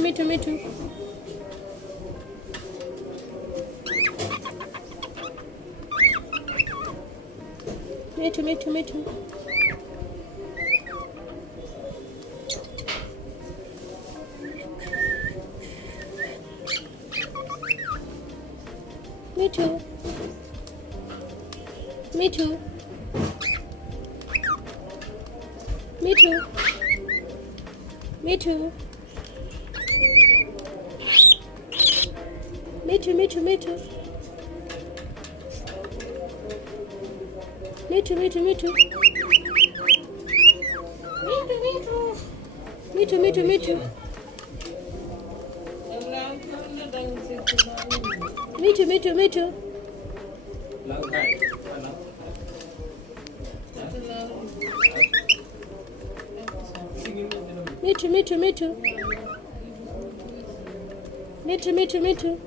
Me too, me too. Me too, me too, me too. Me too. Me too. Me too. Me too. Me too, me too, me too. Me too, me too, me too. Me too, me too, me too. Me too, me too, me too. Me too, me too, me too. Me too, me too, me too.